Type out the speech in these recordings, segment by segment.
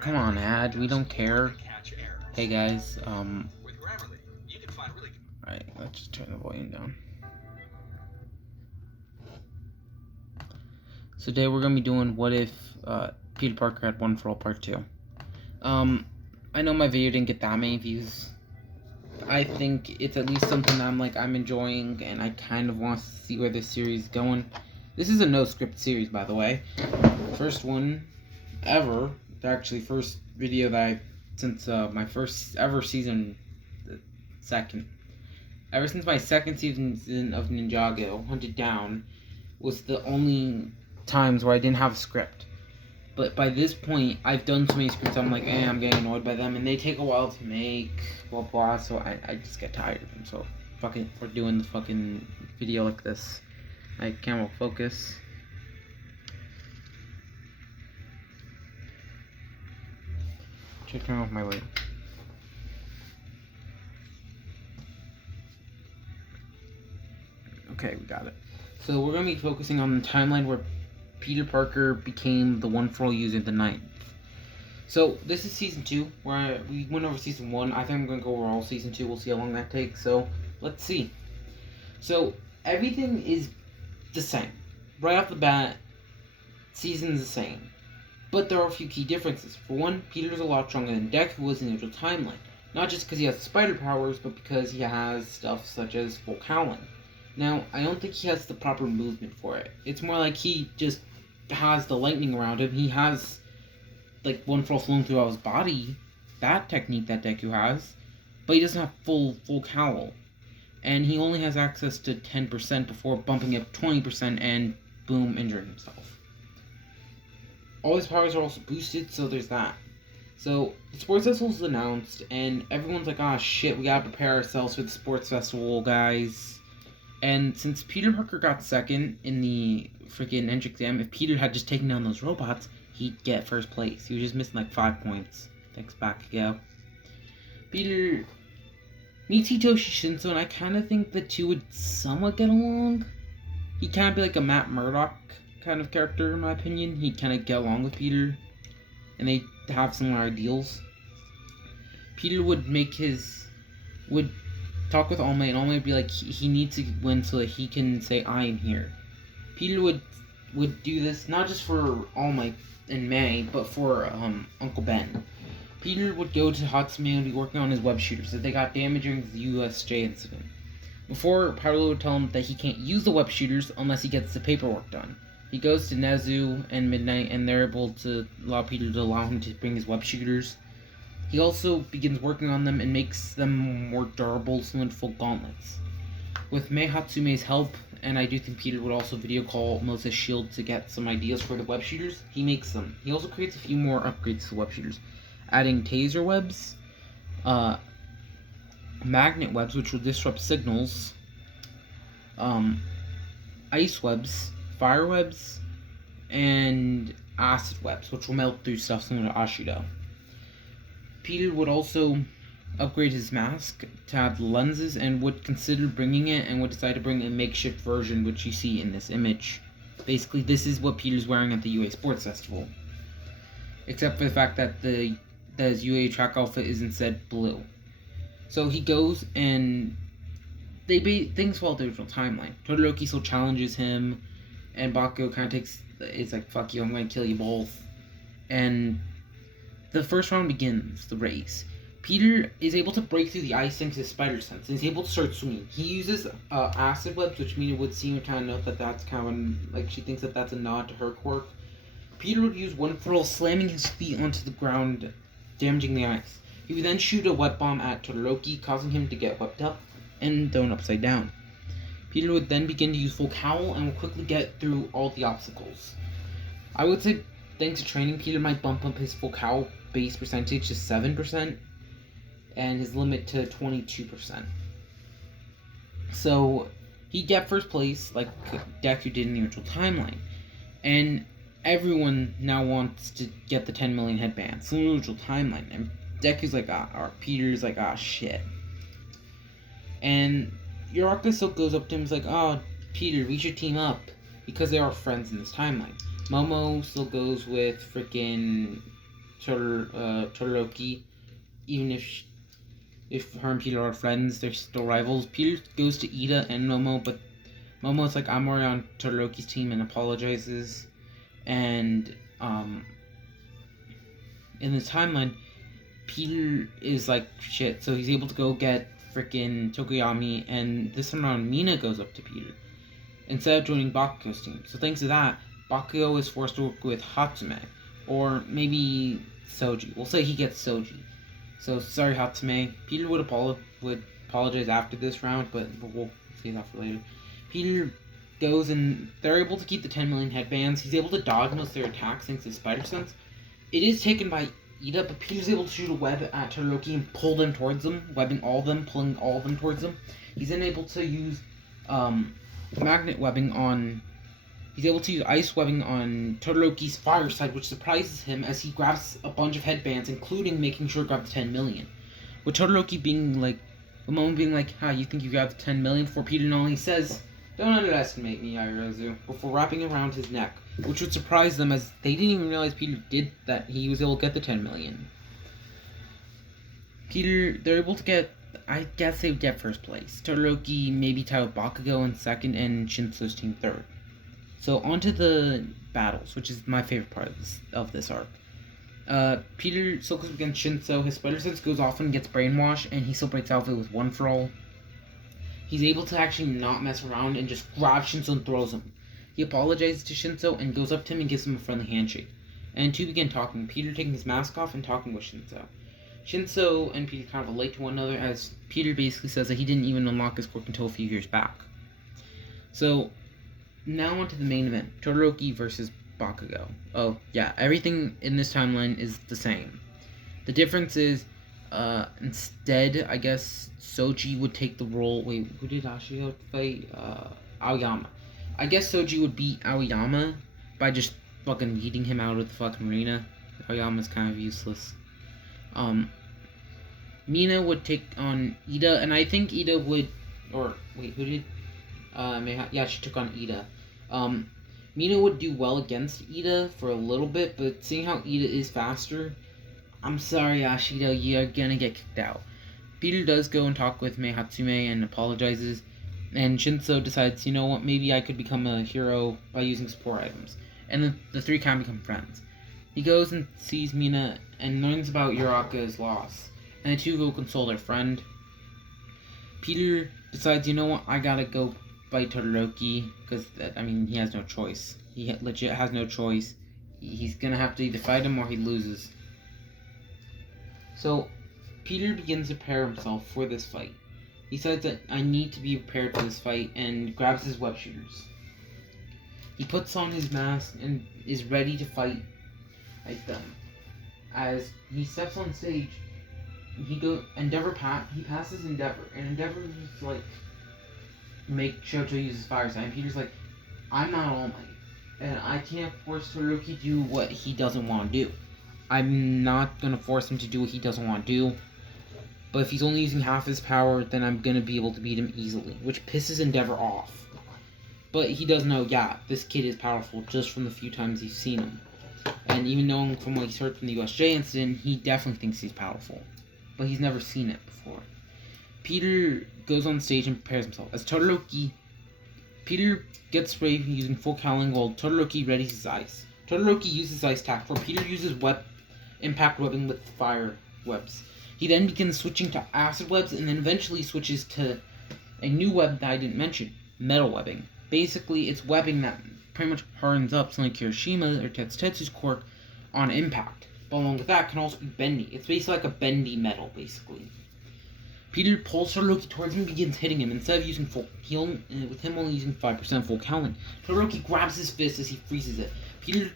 Come on, ad. We don't care. Hey guys, alright, let's just turn the volume down. So today we're gonna be doing what if Peter Parker had One for All Part 2. I know my video didn't get that many views. I think it's at least something I'm enjoying, and I kind of want to see where this series is going. This is a no script series, by the way. First one ever. Actually, first video that since my first ever season, ever since my second season of Ninjago, Hunted Down, was the only times where I didn't have a script. But by this point, I've done so many scripts, I'm getting annoyed by them, and they take a while to make, blah blah, so I just get tired of them, so we're doing the fucking video like this. My camera will focus. Should turn off my light. Okay, we got it. So we're going to be focusing on the timeline where Peter Parker became the One for All user the 9th. So this is season 2, where we went over season 1. I think I'm going to go over all season 2. We'll see how long that takes. So let's see. So everything is the same. Right off the bat, season's the same. But there are a few key differences. For one, Peter's a lot stronger than Deku was in the original timeline. Not just because he has spider powers, but because he has stuff such as full howling. Now, I don't think he has the proper movement for it. It's more like he just has the lightning around him. He has, like, One for All flowing throughout his body. That technique that Deku has. But he doesn't have full howl. And he only has access to 10% before bumping up 20% and, boom, injuring himself. All his powers are also boosted, so there's that. So, the sports festival's announced, and everyone's like, ah, shit, we gotta prepare ourselves for the sports festival, guys. And since Peter Parker got second in the freaking entrance exam, if Peter had just taken down those robots, he'd get first place. He was just missing like 5 points. Thanks, Bakugo. Peter meets Hitoshi Shinso, and I kind of think the two would somewhat get along. He'd kind of be like a Matt Murdock kind of character, in my opinion. He'd kind of get along with Peter, and they have similar ideals. Peter would talk with All Might, and All Might would be like, he needs to win so that he can say, I am here. Peter would do this not just for All Might and May, but for Uncle Ben. Peter would go to Hatsume and be working on his web shooters that they got damaged during the USJ incident. Before, Paolo would tell him that he can't use the web shooters unless he gets the paperwork done. He goes to Nezu and Midnight, and they're able to allow Peter to allow him to bring his web shooters. He also begins working on them and makes them more durable, cylindrical gauntlets. With Mei Hatsume's help, and I do think Peter would also video call Melissa's shield to get some ideas for the web shooters, he makes them. He also creates a few more upgrades to the web shooters, adding taser webs, magnet webs, which will disrupt signals, ice webs, fire webs, and acid webs, which will melt through stuff similar to Ashido. Peter would also upgrade his mask to have lenses and would consider bringing it and would decide to bring a makeshift version, which you see in this image. Basically, this is what Peter's wearing at the UA Sports Festival. Except for the fact that his UA track outfit is instead blue. So he goes and things follow the original timeline. Todoroki still challenges him, and Bakugo kind of it's like, fuck you, I'm going to kill you both. And the first round begins, the race. Peter is able to break through the ice thanks to his spider sense, and he's able to start swinging. He uses acid webs, which Mina would seem to kind of note that that's kind of she thinks that that's a nod to her quirk. Peter would use One for All, slamming his feet onto the ground, damaging the ice. He would then shoot a web bomb at Todoroki, causing him to get webbed up and thrown upside down. Peter would then begin to use full cowl and will quickly get through all the obstacles. I would say, thanks to training, Peter might bump up his full cowl base percentage to 7%, and his limit to 22%. So, he'd get first place, like Deku did in the original timeline. And everyone now wants to get the 10 million headbands in the original timeline. And Deku's like, or Peter's like, shit. And Uraraka still goes up to him and is like, Peter, we should team up. Because they are friends in this timeline. Momo still goes with freaking Todoroki, even if her and Peter are friends, they're still rivals. Peter goes to Ida and Momo, but Momo's like, I'm already on Todoroki's team and apologizes. And in the timeline, Peter is like shit, so he's able to go get freaking Tokoyami, and this time around Mina goes up to Peter instead of joining Bakugo's team. So thanks to that, Bakugo is forced to work with Hatsume, or maybe Soji. We'll say he gets Soji. So sorry, Hatsume. Peter would apologize after this round, but we'll save that for later. Peter goes and they're able to keep the 10 million headbands. He's able to dodge most of their attacks thanks to his spider sense. It is taken by Ida, but Peter's able to shoot a web at Todoroki and pull them towards them, webbing all of them, pulling all of them towards them. He's then able to use magnet webbing on. He's able to use ice webbing on Todoroki's fire side, which surprises him as he grabs a bunch of headbands, including making sure to grab the 10 million. With Todoroki being like, the moment being like, "How you think you grabbed the 10 million?" Before Peter not only says, "Don't underestimate me, Airozu," before wrapping it around his neck, which would surprise them as they didn't even realize Peter did that. He was able to get the 10 million. They're able to get, I guess they would get first place. Todoroki maybe tie with Bakugo in second and Shinso's team third. So onto the battles, which is my favorite part of this arc. Peter still goes against Shinso. His spider sense goes off and gets brainwashed, and he still breaks Alpha with one for all. He's able to actually not mess around and just grab Shinso and throws him. He apologizes to Shinso and goes up to him and gives him a friendly handshake. And two begin talking, Peter taking his mask off and talking with Shinso. Shinso and Peter kind of relate to one another, as Peter basically says that he didn't even unlock his quirk until a few years back. So, now on to the main event, Todoroki versus Bakugo. Oh, yeah, everything in this timeline is the same. The difference is, instead, I guess, Soji would take the role... Wait, who did Ashio fight? Aoyama. I guess Soji would beat Aoyama by just fucking beating him out of the fucking arena. Aoyama's kind of useless. Mina would take on Ida, and I think Ida would... Or, wait, who did... yeah, she took on Ida. Mina would do well against Ida for a little bit, but seeing how Ida is faster, I'm sorry, Ashido, you're gonna get kicked out. Peter does go and talk with Mei Hatsume and apologizes, and Shinso decides, you know what, maybe I could become a hero by using support items. And the three can become friends. He goes and sees Mina and learns about Uraraka's loss, and the two go console their friend. Peter decides, you know what, I gotta go fight Todoroki, because, he has no choice. He legit has no choice. He's gonna have to either fight him or he loses. So, Peter begins to prepare himself for this fight. He says that I need to be prepared for this fight and grabs his web shooters. He puts on his mask and is ready to fight them. As he steps on stage, he passes Endeavor, and Endeavor is like, make Shoto use his fire sign. Peter's like, I'm not All Might, and I can't force Todoroki to do what he doesn't want to do. I'm not gonna force him to do what he doesn't want to do, but if he's only using half his power, then I'm gonna be able to beat him easily, which pisses Endeavor off. But he does know, yeah, this kid is powerful just from the few times he's seen him. And even knowing from what he's heard from the USJ incident, he definitely thinks he's powerful. But he's never seen it before. Peter goes on stage and prepares himself. As Peter gets ready using full cowling while Todoroki readies his ice. Todoroki uses ice attack, where Peter uses impact webbing with fire webs. He then begins switching to acid webs, and then eventually switches to a new web that I didn't mention, metal webbing. Basically, it's webbing that pretty much hardens up something like Hiroshima or Tetsu's quirk on impact. But along with that, can also be bendy. It's basically like a bendy metal, basically. Peter pulls Todoroki towards him and begins hitting him. Instead of using with him only using 5% full cowling, Todoroki grabs his fist as he freezes it. Peter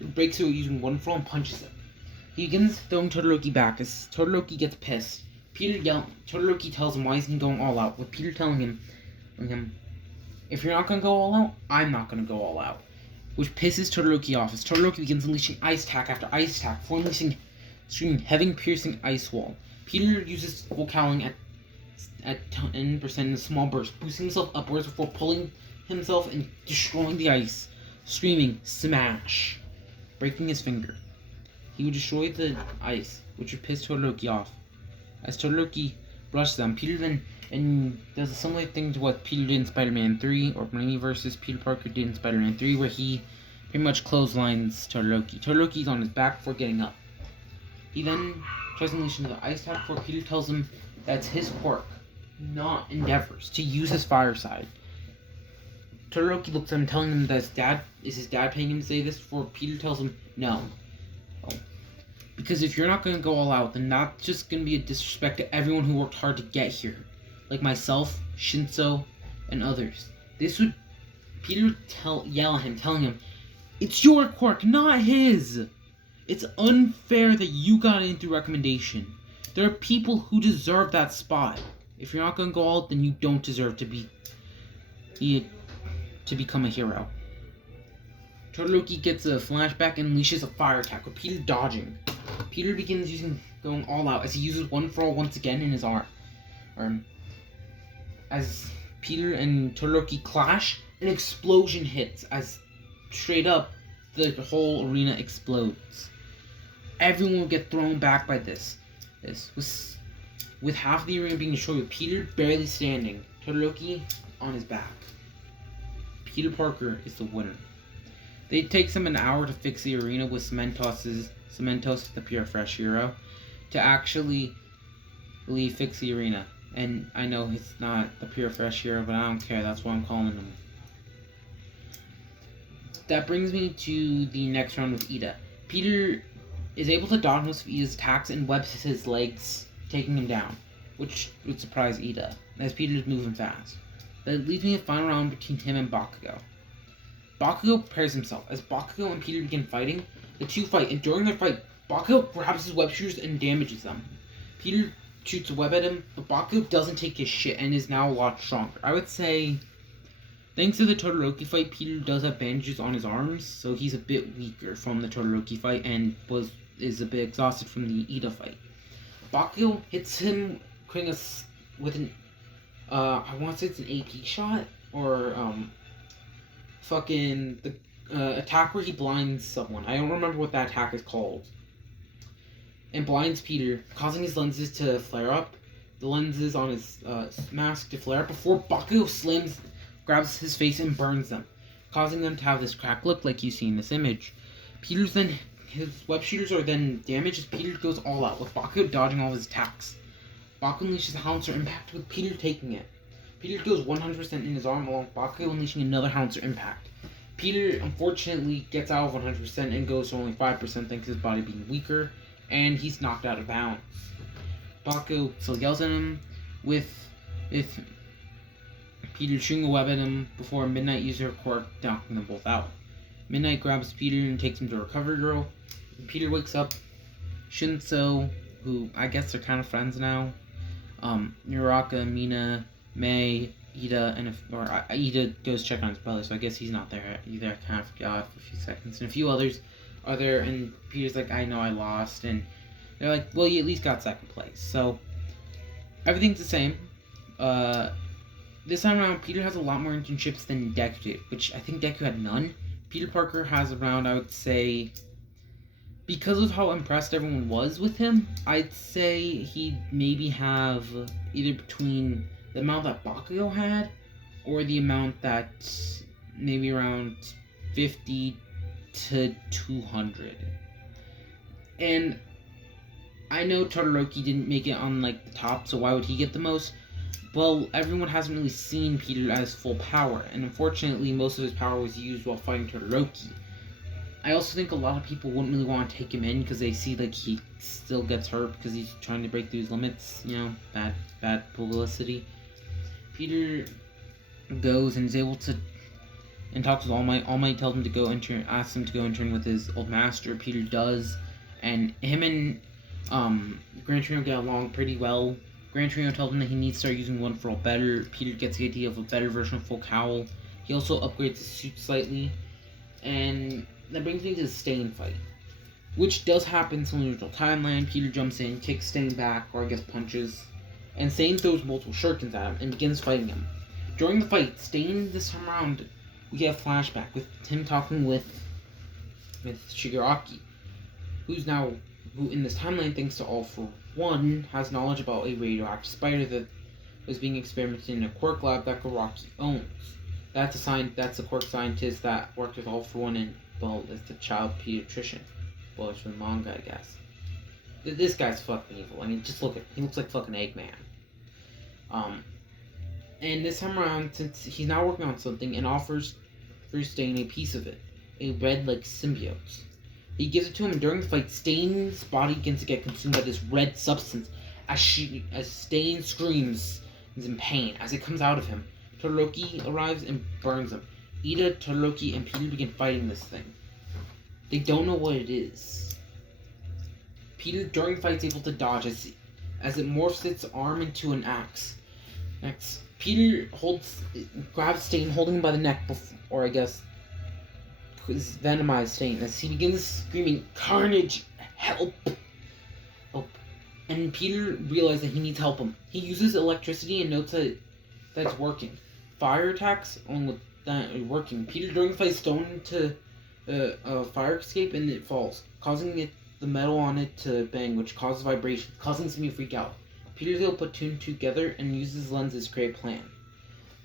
breaks through using one for all and punches it. He begins throwing Todoroki back. As Todoroki gets pissed, Todoroki tells him why isn't he going all out, with Peter telling him, if you're not going to go all out, I'm not going to go all out. Which pisses Todoroki off as Todoroki begins unleashing ice attack after ice attack, before unleashing heavy piercing ice wall. Peter uses full cowling at 10% in a small burst, boosting himself upwards before pulling himself and destroying the ice, screaming, smash, breaking his finger. he would destroy the ice, which would piss Todoroki off. As Todoroki brushes them, Peter then does a similar thing to what Peter did in Spider-Man 3, or Raimi versus Peter Parker did in Spider-Man 3, where he pretty much clotheslines Todoroki. Todoroki's on his back before getting up. He then tries to unleash another ice attack before Peter tells him that's his quirk, not Endeavor's, to use his fire side. Todoroki looks at him, telling him that his dad paying him to say this, before Peter tells him no. Because if you're not going to go all out, then that's just going to be a disrespect to everyone who worked hard to get here. Like myself, Shinso, and others. Peter would yell at him, telling him, it's your quirk, not his! It's unfair that you got in through recommendation. There are people who deserve that spot. If you're not going to go all out, then you don't deserve to become a hero. Todoroki gets a flashback and unleashes a fire attack, with Peter dodging. Peter begins going all out as he uses One For All once again in his arm. As Peter and Todoroki clash, an explosion hits as straight up the whole arena explodes. Everyone will get thrown back by this. With half the arena being destroyed, with Peter barely standing, Todoroki on his back. Peter Parker is the winner. It takes him an hour to fix the arena with Cementos, the Pure Fresh hero, to actually fix the arena. And I know it's not the Pure Fresh hero, but I don't care. That's what I'm calling him. That brings me to the next round with Ida. Peter is able to dodge most of Ida's attacks and webs his legs, taking him down, which would surprise Ida, as Peter is moving fast. That leaves me a final round between him and Bakugo. Bakugo prepares himself. As Bakugo and Peter begin fighting, the two fight, and during their fight, Bakugo grabs his web shooters and damages them. Peter shoots a web at him, but Bakugo doesn't take his shit and is now a lot stronger. I would say, thanks to the Todoroki fight, Peter does have bandages on his arms, so he's a bit weaker from the Todoroki fight and is a bit exhausted from the Ida fight. Bakugo hits him with an I want to say it's an AP shot, or the attack where he blinds someone. I don't remember what that attack is called. And blinds Peter, causing his lenses to flare up. The lenses on his mask to flare up before Bakugo grabs his face and burns them, causing them to have this cracked look like you see in this image. His web shooters are then damaged as Peter goes all out, with Bakugo dodging all his attacks. Bakugo unleashes a Howitzer Impact, with Peter taking it. Peter goes 100% in his arm, along with Bakugo unleashing another Howitzer Impact. Peter, unfortunately, gets out of 100% and goes to only 5% thanks to his body being weaker, and he's knocked out of bounds. Bakugo still yells at him, with Peter shooting a web at him before Midnight uses her quirk, knocking them both out. Midnight grabs Peter and takes him to Recovery Girl. Peter wakes up. Shinso, who I guess they're kind of friends now, Uraraka, Mina, May, Ida, Ida goes check on his brother, so I guess he's not there either. I kind of forgot for a few seconds. And a few others are there, and Peter's like, I know I lost, and they're like, well, you at least got second place. So, everything's the same. This time around, Peter has a lot more internships than Deku did, which I think Deku had none. Peter Parker has around, I would say, because of how impressed everyone was with him, I'd say he'd maybe have either between the amount that Bakugo had, or the amount that maybe around 50 to 200. And I know Todoroki didn't make it on the top, so why would he get the most? Well, everyone hasn't really seen Peter as full power, and unfortunately most of his power was used while fighting Todoroki. I also think a lot of people wouldn't really want to take him in because they see he still gets hurt because he's trying to break through his limits, bad publicity. Peter goes and is able to, and talks with All Might. All Might tells him to go intern, asks him to go intern with his old master. Peter does, and him and Gran Torino get along pretty well. Gran Torino tells him that he needs to start using One For All better. Peter gets the idea of a better version of Full Cowl. He also upgrades his suit slightly, and that brings me to the Stain fight, which does happen in the original timeline. Peter jumps in, kicks Stain back, or I guess punches, and Stain throws multiple shurikens at him and begins fighting him. During the fight, Stain, this time around, we get a flashback with him talking with Shigaraki. who in this timeline, thanks to All for One, has knowledge about a radioactive spider that was being experimented in a Quark lab that Garaki owns. That's a Quark scientist that worked with All for One and, well, is the child pediatrician. Well, it's from the manga, I guess. This guy's fucking evil. I mean, just look at him. He looks like fucking Eggman. And this time around, since he's now working on something, and offers Stain a piece of it, a red like symbiote. He gives it to him, and during the fight, Stain's body begins to get consumed by this red substance as Stain screams in pain as it comes out of him. Todoroki arrives and burns him. Ida, Todoroki, and Peter begin fighting this thing. They don't know what it is. Peter, during the fight, is able to dodge as it morphs its arm into an axe. Next, Peter grabs Stain, holding him by the neck, or I guess, his venomized Stain, as he begins screaming, "Carnage! Help! Help!" And Peter realizes that he needs help him. He uses electricity and notes that it's working. Fire attacks, along with that, are working. Peter, during the fight, is thrown into a fire escape, and it falls, causing the metal on it to bang, which causes vibration, causing Simi to freak out. Peter's able to put two and two together and uses lenses to create a plan.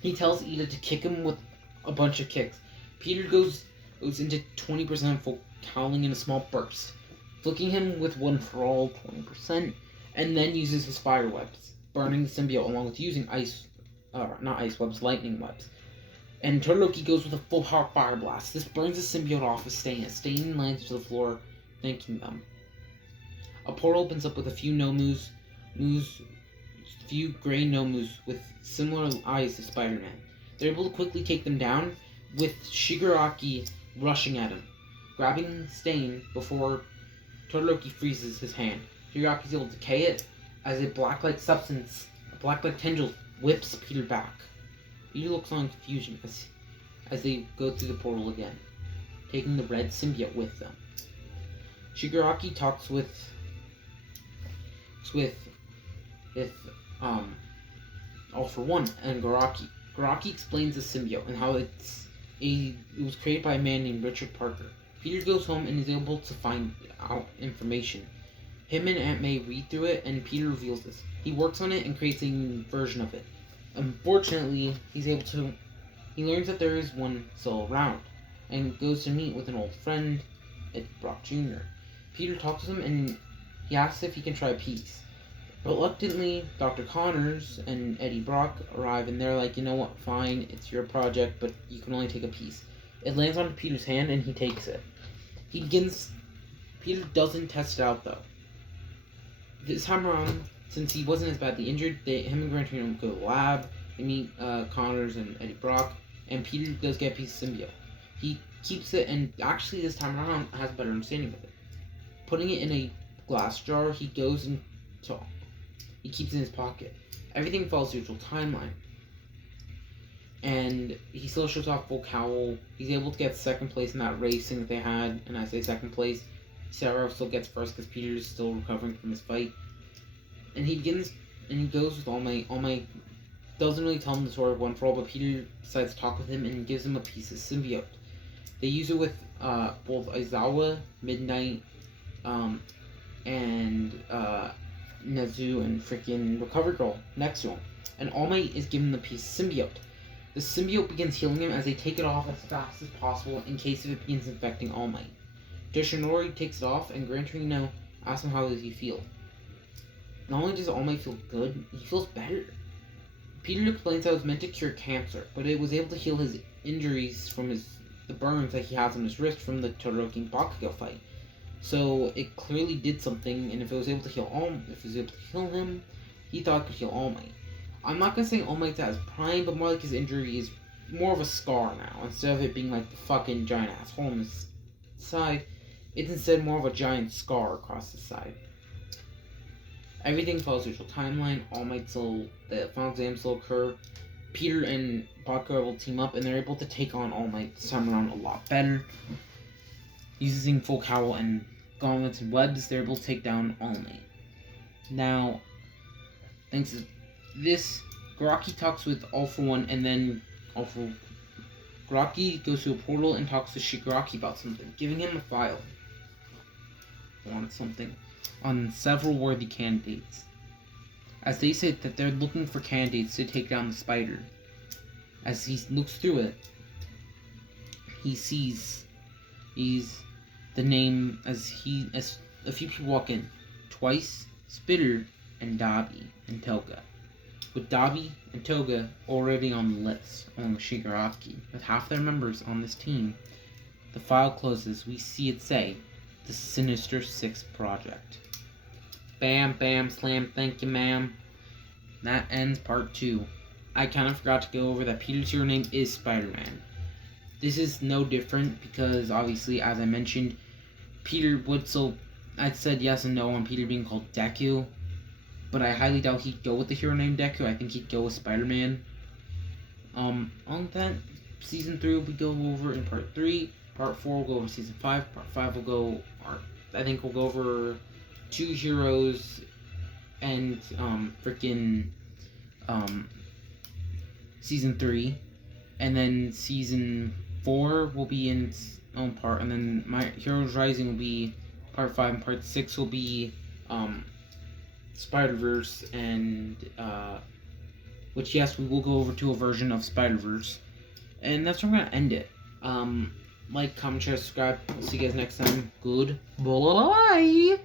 He tells Ida to kick him with a bunch of kicks. Peter goes into 20% full, howling in a small burst, flicking him with one for all 20%, and then uses his fire webs, burning the symbiote along with using lightning webs. And Todoroki goes with a full power fire blast. This burns the symbiote off of Stain as Stain lands to the floor, thanking them. A portal opens up with a few gray Nomus with similar eyes to Spider-Man. They're able to quickly take them down, with Shigaraki rushing at him, grabbing Stain before Todoroki freezes his hand. Shigaraki's able to decay it as a black-like tendril whips Peter back. Peter looks on in confusion as they go through the portal again, taking the red symbiote with them. Shigaraki talks with All for One and Garaki. Garaki explains the symbiote and how it was created by a man named Richard Parker. Peter goes home and is able to find out information. Him and Aunt May read through it, and Peter reveals this. He works on it and creates a version of it. Unfortunately, he learns that there is one still around, and goes to meet with an old friend, Ed Brock Jr. Peter talks to him, and he asks if he can try a piece. Reluctantly, Dr. Connors and Eddie Brock arrive, and they're like, "You know what, fine, it's your project, but you can only take a piece." It lands on Peter's hand, and he takes it. Peter doesn't test it out, though. This time around, since he wasn't as badly injured, him and Gran Torino go to the lab. They meet Connors and Eddie Brock, and Peter does get a piece of symbiote. He keeps it, and actually this time around has a better understanding of it. Putting it in a glass jar, he keeps it in his pocket. Everything follows the usual timeline. And he still shows off full cowl. He's able to get second place in that racing that they had, and I say second place. Sarah still gets first because Peter is still recovering from his fight. And he goes with All Might. All Might doesn't really tell him the story of One for All, but Peter decides to talk with him and gives him a piece of symbiote. They use it with both Aizawa, Midnight, and Nezu and freaking Recovery Girl next to him. And All Might is given the piece of symbiote. The symbiote begins healing him as they take it off as fast as possible in case if it begins infecting All Might. Yoshinori takes it off, and Gran Torino asks him how does he feel. Not only does All Might feel good, he feels better. Peter explains how it was meant to cure cancer, but it was able to heal his injuries from the burns that he has on his wrist from the Todoroki and Bakugo fight. So it clearly did something, and if it was able to heal him, he thought it could heal All Might. I'm not gonna say All Might's at his prime, but more like his injury is more of a scar now, instead of it being like the fucking giant ass hole on his side. It's instead more of a giant scar across the side. Everything follows the usual timeline. The final exam still occur. Peter and Bakugo will team up, and they're able to take on All Might this time around a lot better. Using full cowl and gauntlets and webs, they're able to take down All Might. Now, thanks to this, Garaki talks with All for One, and then Garaki goes to a portal and talks to Shigaraki about something, giving him a file. on something, on several worthy candidates. As they say that they're looking for candidates to take down the spider. As he looks through it, he sees the name as a few people walk in. Twice, Spitter, and Dabi and Toga. With Dabi and Toga already on the list, along with Shigaraki, with half their members on this team, the file closes. We see it say, the Sinister Six Project. Bam, bam, slam, thank you, ma'am. That ends part 2. I kind of forgot to go over that Peter's hero name is Spider-Man. This is no different because, obviously, as I mentioned, Peter would I'd said yes and no on Peter being called Deku, but I highly doubt he'd go with the hero name Deku. I think he'd go with Spider-Man. On that, Season 3 will be go over in Part 3. Part 4 will go over Season 5. Part 5 will go, we'll go over 2 heroes and Season 3. And then Season 4 will be in its own part. And then My Heroes Rising will be Part 5. And Part 6 will be Spider-Verse and which, yes, we will go over to a version of Spider-Verse. And that's where I'm going to end it. Like, comment, share, subscribe. See you guys next time. Good. Bye.